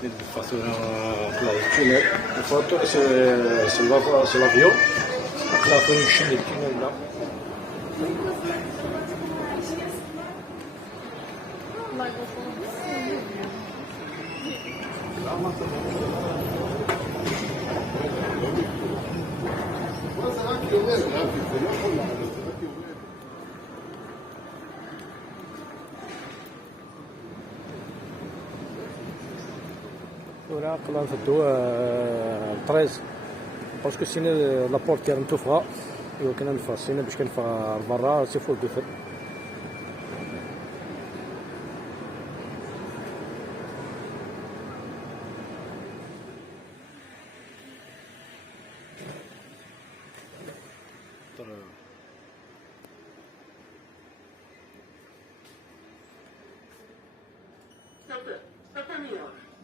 Fatto il tunnel, ho fatto sull'avvio, ho fatto un scene del tunnel là. Ora قلنا نفدو 13 باسكو سينا لابورت كان متوفره ايوا كنا نفر سينا باش كنفر برا سي فول دوفر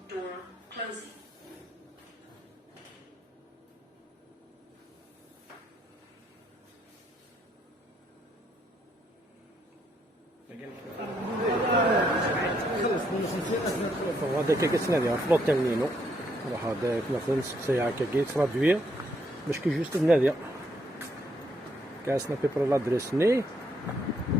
Door closing. هذاك كتنادي في لوطيل نينو راح هذاك مثلا ساعه كي ترادوير باش كي جوست نادي كاسنا بيبر لادريسني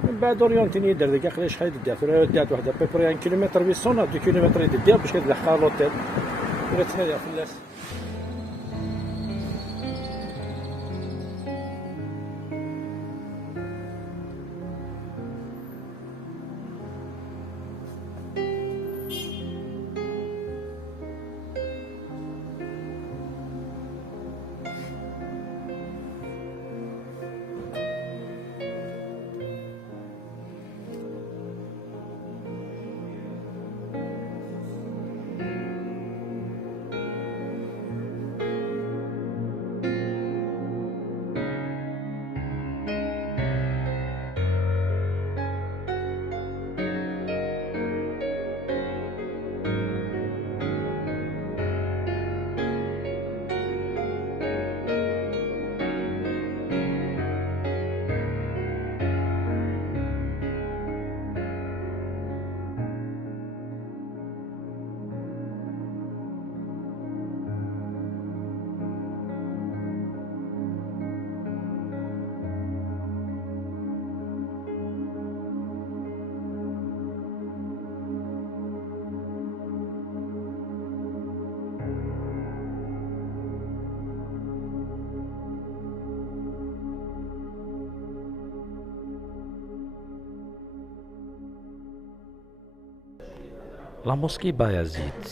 من بعد اورينتيني يدير كاع قليل شحال يدير دات واحد بيبر 1 كيلومتر 800 2 كيلومتر يدير باش كتلحق لوطيل كتنادي في اللاس. La mosquée Bayazid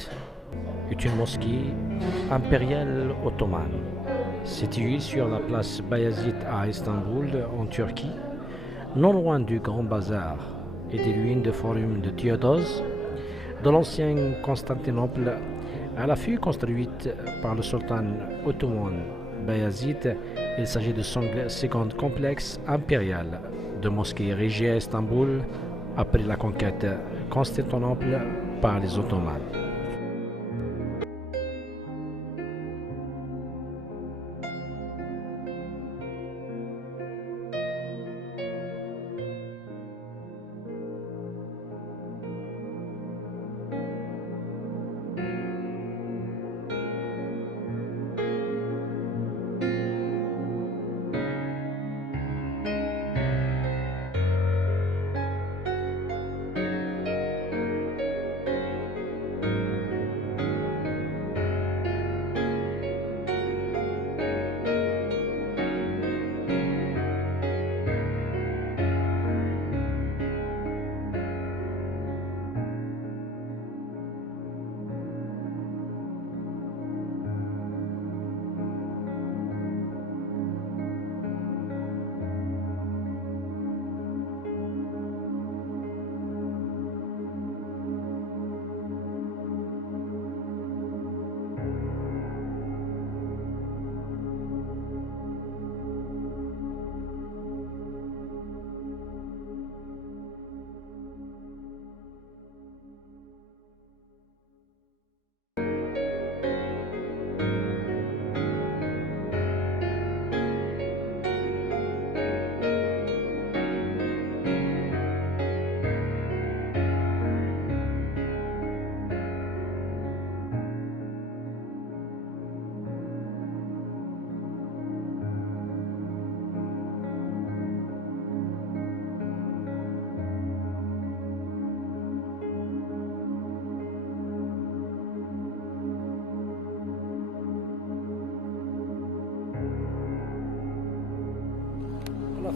est une mosquée impériale ottomane située sur la place Bayazid à Istanbul, en Turquie, non loin du Grand Bazar et des ruines du Forum de Théodose, de l'ancien Constantinople. Elle fut construite par le sultan ottoman Bayazid. Il s'agit de son second complexe impérial de mosquées érigées à Istanbul après la conquête de Constantinople par les Ottomans.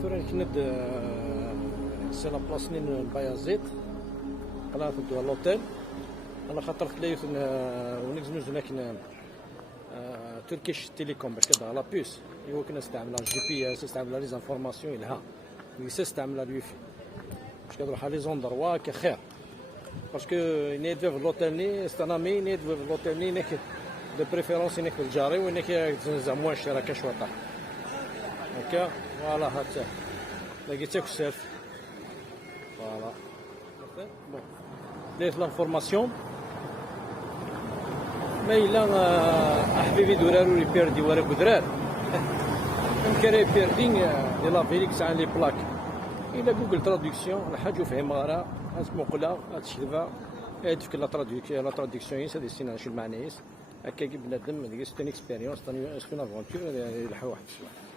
راه كند سي لا بلاص نين بايازيت قناة ندوها لوطيل. انا خاطر خليت ونكزمز هناك تركيش تيليكوم باش كدها لا بوس ايوا كنا نستعملها جي بي اس نستعملها لي زانفورماسيون لها نستعملها الويفي باش كنروح لي زوندروا كخير باسكو نيت في لوطيل ني ستانامي نيت في لوطيل ني نيك دو بريفيرونس نيك الجاري ونيك زعما الشراكه شوطه هكا فوالا هاتا لقيتك السيرف فوالا بون ليت لانفورماسيون ما إلا أحبيبي دورارو لي بيردي ورا كدرار يمكن راهي بيردين دي لافيليك ساعة لي بلاك إلا جوجل تراديكسيون الحاج وفهم غارة هتموقلا هتشلفا هادفك لا تراديكسيون يس هادي سينا شو المعنى يس هكا كي بنادم هادي سيت ان اكسبيريونس سيت اون افونتور يلحق واحد الشويه.